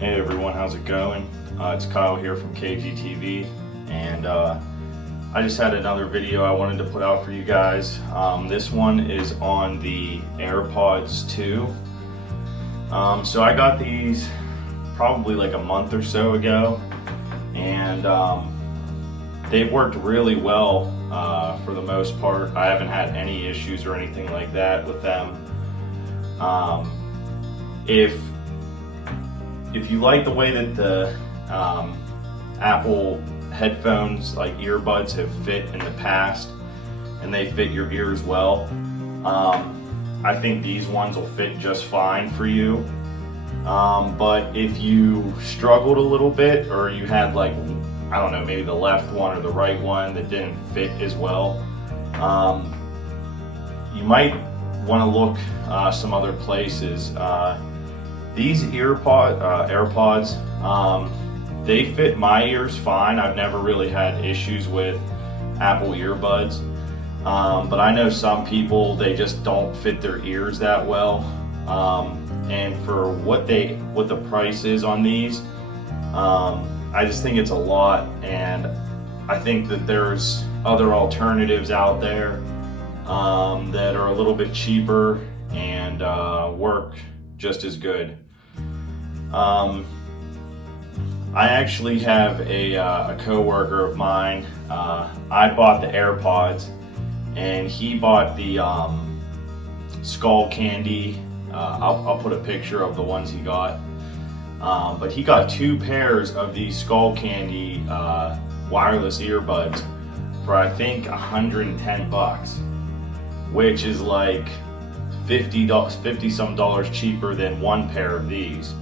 Hey everyone, how's it going? It's Kyle here from KGTV, and I just had another video I wanted to put out for you guys. This one is on the AirPods 2. So I got these probably like a month or so ago, and they've worked really well for the most part. I haven't had any issues or anything like that with them. If you like the way that the Apple headphones, like earbuds, have fit in the past, and they fit your ears well, I think these ones will fit just fine for you. But if you struggled a little bit, or you had, like, I don't know, maybe the left one or the right one that didn't fit as well, you might want to look some other places. These AirPods, they fit my ears fine. I've never really had issues with Apple earbuds, but I know some people, they just don't fit their ears that well. And for what the price is on these, I just think it's a lot, and I think that there's other alternatives out there that are a little bit cheaper and work just as good. I actually have a coworker of mine. I bought the AirPods, and he bought the Skull Candy. I'll put a picture of the ones he got. But he got 2 pairs of these Skull Candy wireless earbuds for, I think, $110, which is like $50 some dollars cheaper than one pair of these.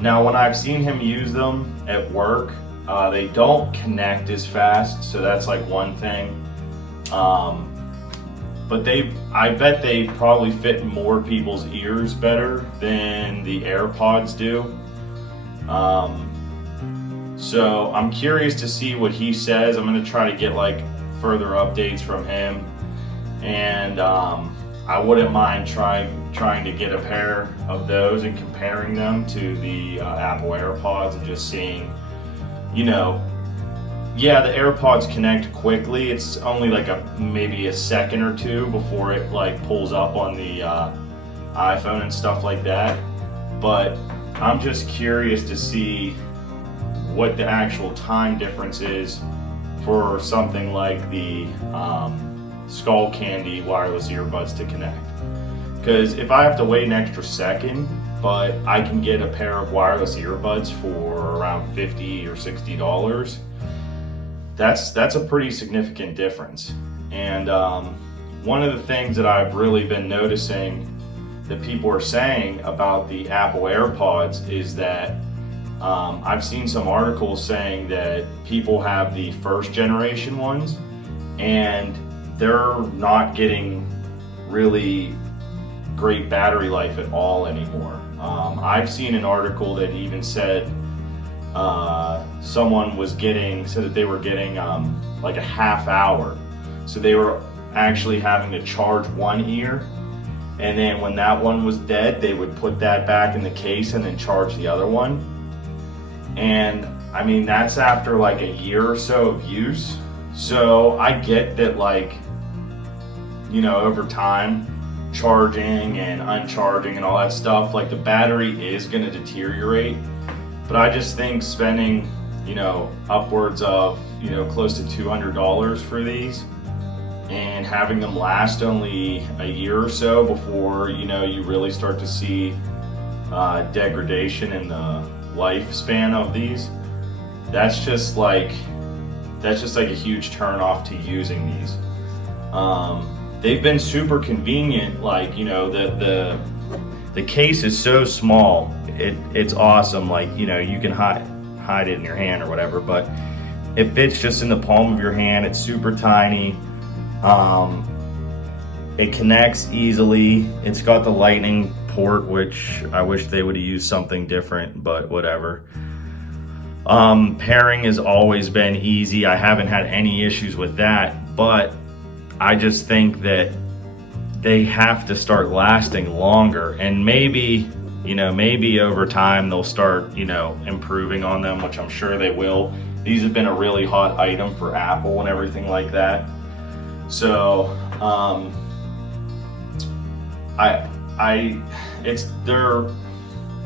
Now, when I've seen him use them at work, they don't connect as fast, so that's like one thing. But I bet they probably fit in more people's ears better than the AirPods do. So I'm curious to see what he says. I'm gonna try to get like further updates from him, and I wouldn't mind trying to get a pair of those and comparing them to the Apple AirPods, and just seeing, yeah, the AirPods connect quickly. It's only like maybe a second or two before it like pulls up on the iPhone and stuff like that. But I'm just curious to see what the actual time difference is for something like the Skull Candy wireless earbuds to connect. Because if I have to wait an extra second, but I can get a pair of wireless earbuds for around $50 or $60, that's a pretty significant difference. And one of the things that I've really been noticing that people are saying about the Apple AirPods is that I've seen some articles saying that people have the first generation ones, and they're not getting really great battery life at all anymore. I've seen an article that even said someone said that they were getting like a half hour. So they were actually having to charge one ear, and then when that one was dead, they would put that back in the case and then charge the other one. And I mean, that's after like a year or so of use. So I get that, like, over time, charging and uncharging and all that stuff, like, the battery is going to deteriorate. But I just think spending, upwards of, close to $200 for these, and having them last only a year or so before, you really start to see degradation in the lifespan of these, that's just like a huge turn off to using these. They've been super convenient. Like, the case is so small, it's awesome. Like, you can hide it in your hand or whatever, but it fits just in the palm of your hand. It's super tiny. It connects easily. It's got the lightning port, which I wish they would have used something different, but whatever. Pairing has always been easy. I haven't had any issues with that, but I just think that they have to start lasting longer, and maybe you know, maybe over time they'll start, you know, improving on them, which I'm sure they will. These have been a really hot item for Apple and everything like that. So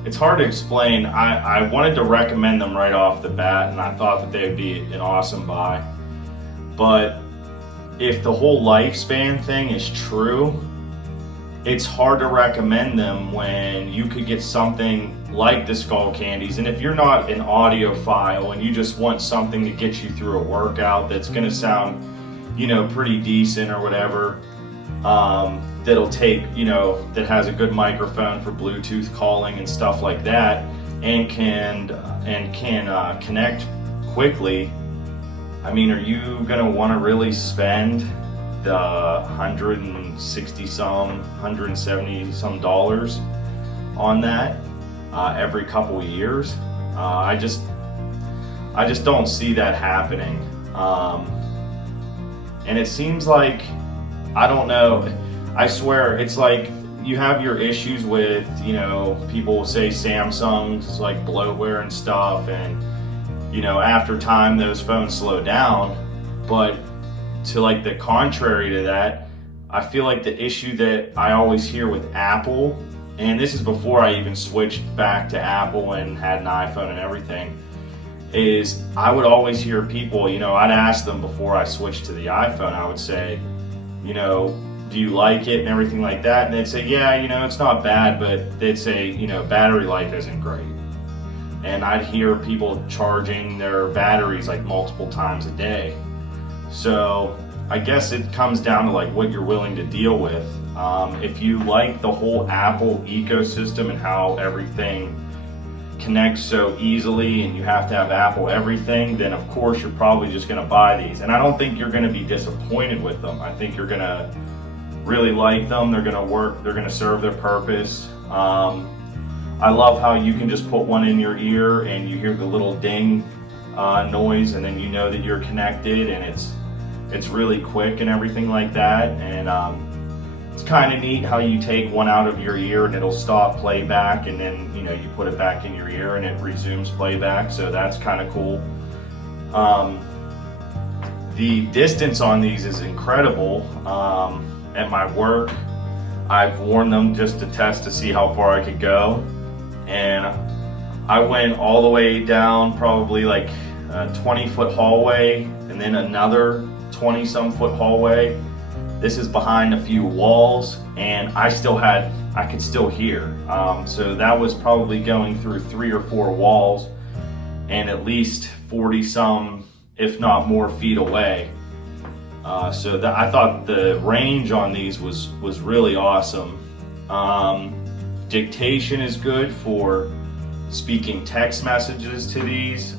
it's hard to explain. I wanted to recommend them right off the bat, and I thought that they would be an awesome buy. But if the whole lifespan thing is true, it's hard to recommend them when you could get something like the Skull Candies. And if you're not an audiophile and you just want something to get you through a workout that's gonna sound, you know, pretty decent or whatever, that'll take, you know, that has a good microphone for Bluetooth calling and stuff like that, and can connect quickly. I mean, are you gonna wanna really spend the $170 some dollars on that every couple of years? I just don't see that happening. And it seems like, I don't know, I swear, it's like you have your issues with, you know, people will say Samsung's like bloatware and stuff, and, you know, after time those phones slow down. But to like the contrary to that, I feel like the issue that I always hear with Apple, and this is before I even switched back to Apple and had an iPhone and everything, is I would always hear people, you know, I'd ask them before I switched to the iPhone, I would say, you know, do you like it and everything like that? And they'd say, yeah, you know, it's not bad, but they'd say, you know, battery life isn't great. And I'd hear people charging their batteries like multiple times a day. So I guess it comes down to like what you're willing to deal with. If you like the whole Apple ecosystem and how everything connects so easily and you have to have Apple everything, then of course you're probably just gonna buy these. And I don't think you're gonna be disappointed with them. I think you're gonna really like them. They're gonna work, they're gonna serve their purpose. I love how you can just put one in your ear and you hear the little ding noise, and then you know that you're connected, and it's really quick and everything like that. And it's kind of neat how you take one out of your ear and it'll stop playback, and then, you know, you put it back in your ear and it resumes playback. So that's kind of cool. The distance on these is incredible. At my work, I've worn them just to test to see how far I could go. And I went all the way down probably like a 20-foot hallway, and then another 20-some foot hallway. This is behind a few walls, and I could still hear. So that was probably going through 3 or 4 walls and at least 40-some, if not more, feet away. So that, I thought the range on these was really awesome. Dictation is good for speaking text messages to these.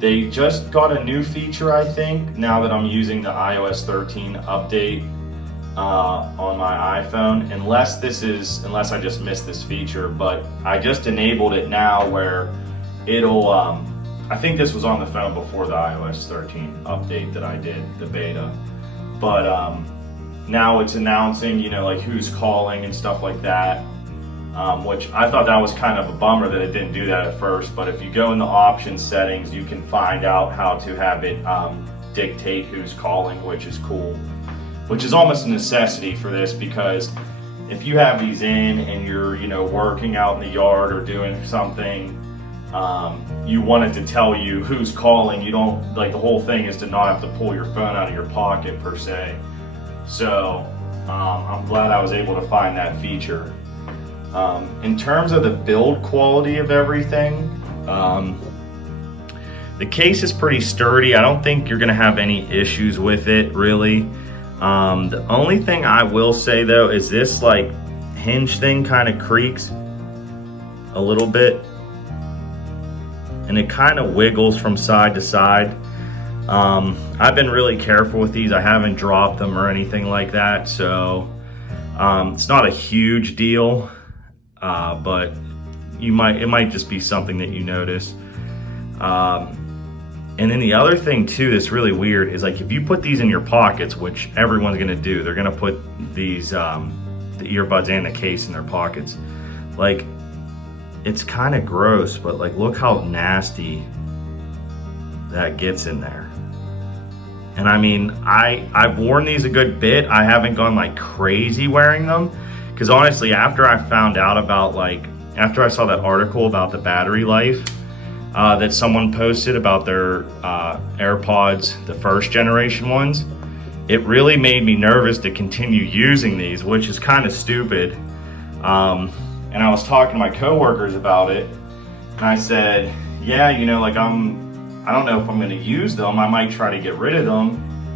They just got a new feature, I think, now that I'm using the iOS 13 update on my iPhone, unless I just missed this feature, but I just enabled it now where it'll, I think this was on the phone before the iOS 13 update that I did, the beta, but now it's announcing, you know, like who's calling and stuff like that. Which I thought that was kind of a bummer that it didn't do that at first, but if you go in the options settings, you can find out how to have it dictate who's calling, which is cool, which is almost a necessity for this, because if you have these in and you're, you know, working out in the yard or doing something, you want it to tell you who's calling. You don't, like, the whole thing is to not have to pull your phone out of your pocket per se. So I'm glad I was able to find that feature. In terms of the build quality of everything, the case is pretty sturdy. I don't think you're gonna have any issues with it, really. The only thing I will say though is this like hinge thing kind of creaks a little bit, and it kind of wiggles from side to side. I've been really careful with these. I haven't dropped them or anything like that, so it's not a huge deal. But it might just be something that you notice. And then the other thing too that's really weird is, like, if you put these in your pockets, which everyone's gonna do, they're gonna put these, the earbuds and the case in their pockets. Like, it's kind of gross, but like, look how nasty that gets in there. And I mean, I've worn these a good bit. I haven't gone like crazy wearing them, because honestly, after I found out about after I saw that article about the battery life that someone posted about their AirPods, the first generation ones, it really made me nervous to continue using these, which is kind of stupid. And I was talking to my coworkers about it, and I said, yeah, you know, like I don't know if I'm gonna use them. I might try to get rid of them.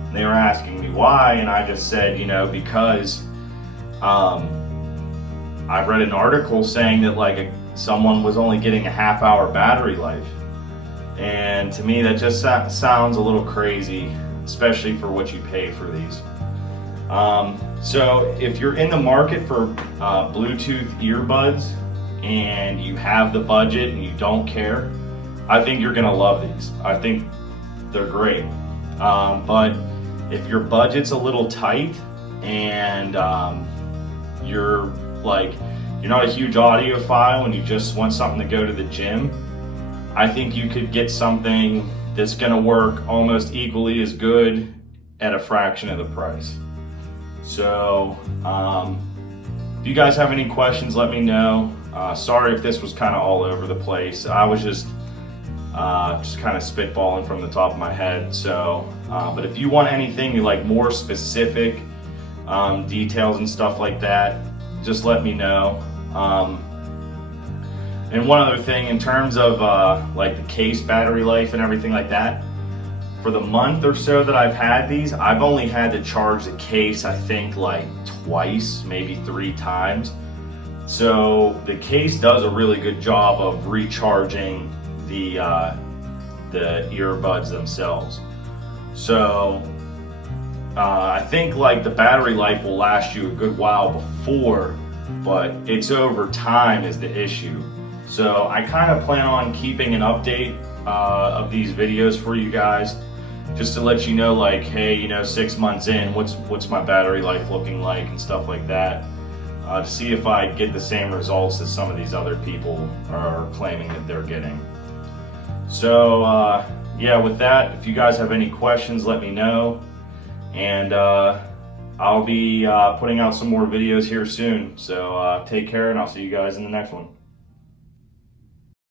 And they were asking me why, and I just said, you know, because I read an article saying that like someone was only getting a half-hour battery life. And to me, that just sounds a little crazy, especially for what you pay for these. So if you're in the market for Bluetooth earbuds and you have the budget and you don't care, I think you're gonna love these. I think they're great. But if your budget's a little tight and you're not a huge audiophile and you just want something to go to the gym, I think you could get something that's gonna work almost equally as good at a fraction of the price. So if you guys have any questions, let me know. Sorry if this was kind of all over the place. I was just kind of spitballing from the top of my head. So, but if you want anything like more specific details and stuff like that, just let me know. And one other thing, in terms of like the case battery life and everything like that, for the month or so that I've had these, I've only had to charge the case, I think like twice, maybe 3 times. So the case does a really good job of recharging the earbuds themselves. So I think like the battery life will last you a good while before, but it's over time is the issue. So I kind of plan on keeping an update of these videos for you guys, just to let you know, like, hey, you know, 6 months in, what's my battery life looking like and stuff like that, to see if I get the same results that some of these other people are claiming that they're getting. So yeah, with that, if you guys have any questions, let me know, and I'll be putting out some more videos here soon. So take care, and I'll see you guys in the next one.